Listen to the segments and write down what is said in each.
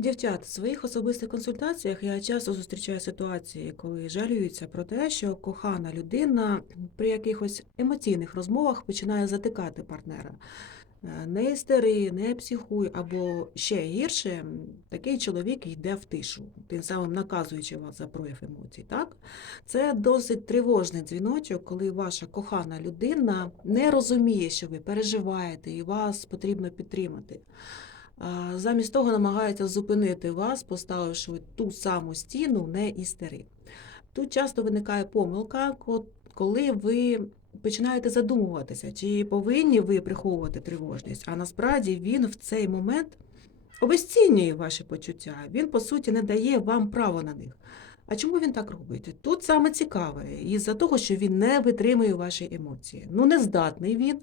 Дівчат, в своїх особистих консультаціях я часто зустрічаю ситуації, коли жалюються про те, що кохана людина при якихось емоційних розмовах починає затикати партнера. Е, Не істери, не психуй, або ще гірше, такий чоловік йде в тишу, тим самим наказуючи вас за прояв емоцій. Так? Це досить тривожний дзвіночок, коли ваша кохана людина не розуміє, що ви переживаєте, і вас потрібно підтримати замість того намагається зупинити вас, поставивши ту саму стіну не істери. Тут часто виникає помилка, ко- коли ви починаєте задумуватися, чи повинні ви приховувати тривожність, а насправді він в цей момент обесцінює ваші почуття. Він, по суті, не дає вам права на них. А чому він так робить? Тут саме цікаве, із-за того, що він не витримує ваші емоції. Ну, не здатний він,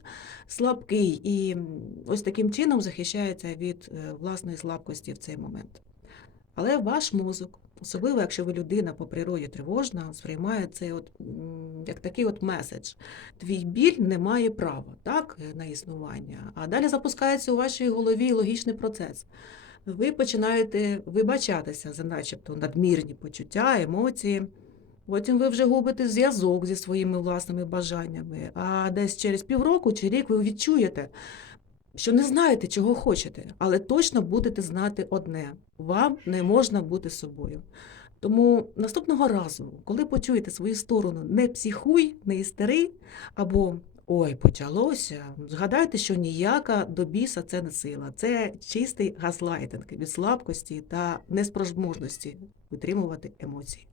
слабкий і ось таким чином захищається від е, власної слабкості в цей момент. Але ваш мозок, особливо якщо ви людина по природі тривожна, сприймає це от, як такий от меседж. Твій біль не має права так, е, на існування. А далі запускається у вашій голові логічний процес. Ви починаєте вибачатися за начебто надмірні почуття, емоції. Потім ви вже губите зв'язок зі своїми власними бажаннями. А десь через півроку чи рік ви відчуєте, що не знаєте, чого хочете, але точно будете знати одне: вам не можна бути собою. Тому наступного разу, коли почуєте свою сторону не психуй, не істери, або ой, почалося, згадайте, що ніяка до біса це не сила, це чистий газлайтинг від слабкості та неспроможності витримувати емоції.